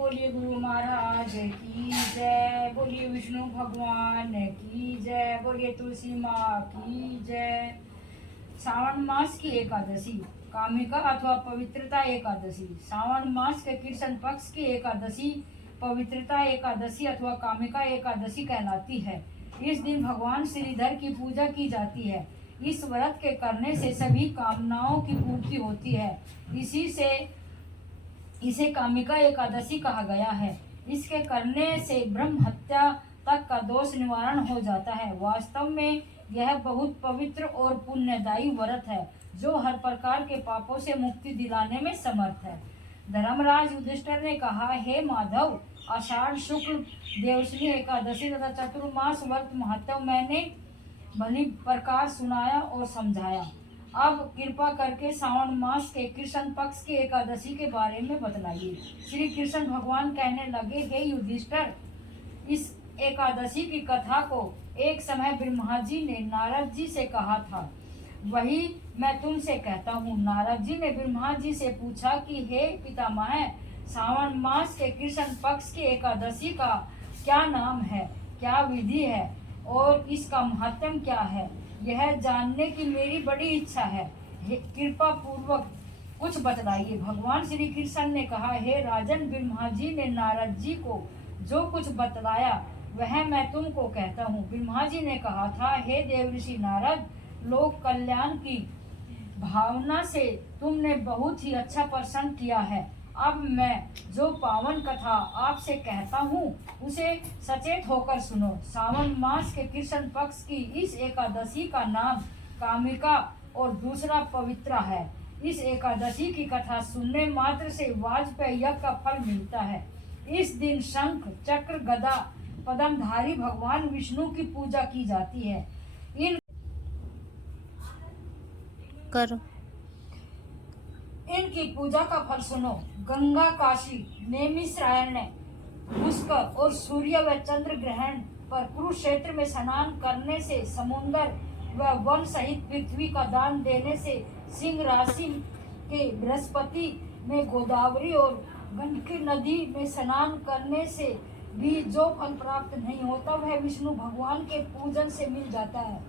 बोलिए गुरु महाराज की जय, बोलिए विष्णु भगवान की जय, बोलिए तुलसी माँ की जय। श्रावण मास की एकादशी कामिका अथवा पवित्रता एकादशी। श्रावण मास के कृष्ण पक्ष की एकादशी पवित्रता एकादशी अथवा कामिका एकादशी कहलाती है। इस दिन भगवान श्रीधर की पूजा की जाती है। इस व्रत के करने से सभी कामनाओं की पूर्ति होती है। इसी से इसे कामिका एकादशी कहा गया है। इसके करने से ब्रह्म हत्या तक का दोष निवारण हो जाता है। वास्तव में यह बहुत पवित्र और पुण्यदायी व्रत है जो हर प्रकार के पापों से मुक्ति दिलाने में समर्थ है। धर्मराज युधिष्ठिर ने कहा, हे माधव, आषाढ़ शुक्ल देवशनी एकादशी तथा चतुर्मास व्रत महत्व मैंने भली प्रकार सुनाया और समझाया। अब कृपा करके श्रावण मास के कृष्ण पक्ष की एकादशी के बारे में बतलाइए। श्री कृष्ण भगवान कहने लगे, हे युधिष्ठिर, इस एकादशी की कथा को एक समय ब्रह्मा जी ने नारद जी से कहा था, वही मैं तुमसे कहता हूँ। नारद जी ने ब्रह्मा जी से पूछा कि हे पितामह, श्रावण मास के कृष्ण पक्ष की एकादशी का क्या नाम है, क्या विधि है और इसका महत्व क्या है, यह जानने की मेरी बड़ी इच्छा है। कृपा पूर्वक कुछ बतलाइए। भगवान श्री कृष्ण ने कहा, हे राजन, ब्रह्मा जी ने नारद जी को जो कुछ बतलाया वह मैं तुमको कहता हूँ। ब्रह्मा जी ने कहा था, हे देवर्षि नारद, लोक कल्याण की भावना से तुमने बहुत ही अच्छा प्रश्न किया है। अब मैं जो पावन कथा आपसे कहता हूँ उसे सचेत होकर सुनो। श्रावण मास के कृष्ण पक्ष की इस एकादशी का नाम कामिका और दूसरा पवित्रा है। इस एकादशी की कथा सुनने मात्र से वाजपेय यज्ञ का फल मिलता है। इस दिन शंख, चक्र, गदा, पद्मधारी भगवान विष्णु की पूजा की जाती है। इनकी पूजा का फल सुनो। गंगा, काशी, नैमिषारण्य, पुष्कर और सूर्य व चंद्र ग्रहण पर कुरुक्षेत्र में स्नान करने से, समुद्र व वन सहित पृथ्वी का दान देने से, सिंह राशि के बृहस्पति में गोदावरी और गंडकी नदी में स्नान करने से भी जो फल प्राप्त नहीं होता वह विष्णु भगवान के पूजन से मिल जाता है।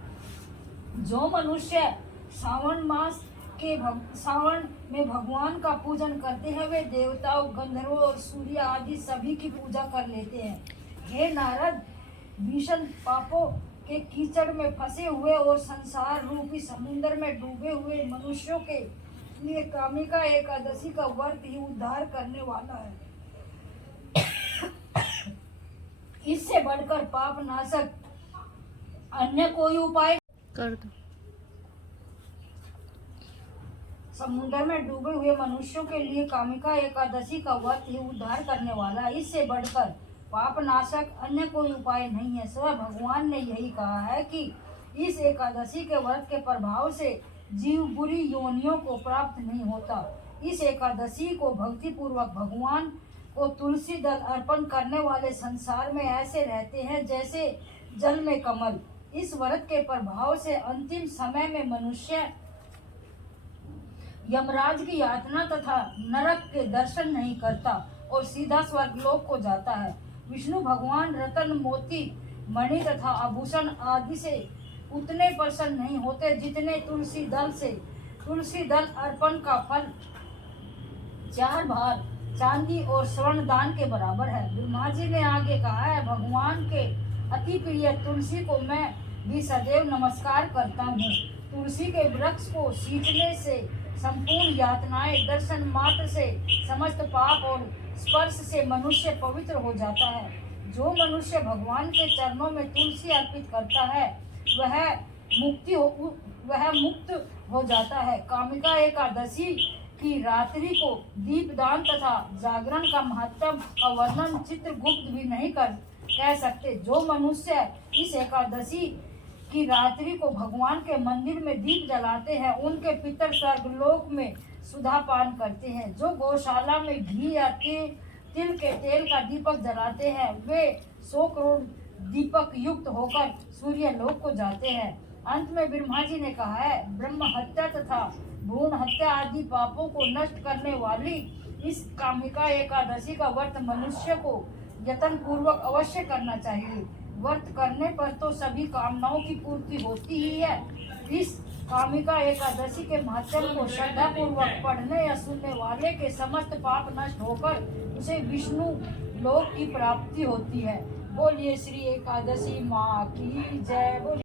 जो मनुष्य श्रावण में भगवान का पूजन करते हैं वे देवताओं, गंधर्वों और सूर्य आदि सभी की पूजा कर लेते हैं। हे नारद, भीषण पापों के कीचड़ में फंसे हुए और संसार रूपी समुद्र में डूबे हुए मनुष्यों के लिए कामिका एकादशी का व्रत ही उद्धार करने वाला है। इससे बढ़कर पाप नाशक अन्य कोई उपाय कर दो। समुद्र में डूबे हुए मनुष्यों के लिए कामिका एकादशी का व्रत ही उद्धार करने वाला है। इससे बढ़कर पाप नाशक अन्य कोई उपाय नहीं है। स्वयं भगवान ने यही कहा है कि इस एकादशी के व्रत के प्रभाव से जीव बुरी योनियों को प्राप्त नहीं होता। इस एकादशी को भक्ति पूर्वक भगवान को तुलसी दल अर्पण करने वाले संसार में ऐसे रहते हैं जैसे जल में कमल। इस व्रत के प्रभाव से अंतिम समय में मनुष्य यमराज की यातना तथा नरक के दर्शन नहीं करता और सीधा स्वर्गलोक को जाता है। विष्णु भगवान रतन, मोती, मणि तथा आभूषण आदि से उतने प्रसन्न नहीं होते जितने तुलसी दल अर्पण का फल 4 भार चांदी और स्वर्ण दान के बराबर है। ब्रह्मा जी ने आगे कहा है, भगवान के अति प्रिय तुलसी को मैं भी सदैव नमस्कार करता हूँ। तुलसी के वृक्ष को सींचने से संपूर्ण यातनाएं, दर्शन मात्र से समस्त पाप और स्पर्श से मनुष्य पवित्र हो जाता है। जो मनुष्य भगवान के चरणों में तुलसी अर्पित करता है वह मुक्त हो जाता है। कामिका एकादशी की रात्रि को दीपदान तथा जागरण का महत्व का वर्णन चित्रगुप्त भी नहीं कह सकते। जो मनुष्य इस एकादशी की रात्रि को भगवान के मंदिर में दीप जलाते हैं उनके पितर स्वर्गलोक में सुधा पान करते हैं। जो गौशाला में घी या तिल के तेल का दीपक जलाते हैं वे 100 करोड़ दीपक युक्त होकर सूर्य लोक को जाते हैं। अंत में ब्रह्मा जी ने कहा है, ब्रह्म हत्या तथा भ्रूण हत्या आदि पापों को नष्ट करने वाली इस कामिका एकादशी का व्रत मनुष्य को यत्न पूर्वक अवश्य करना चाहिए। व्रत करने पर तो सभी कामनाओं की पूर्ति होती ही है। इस कामिका एकादशी के महत्व को श्रद्धा पूर्वक पढ़ने या सुनने वाले के समस्त पाप नष्ट होकर उसे विष्णु लोक की प्राप्ति होती है। बोलिए श्री एकादशी माँ की जय। बोलिए।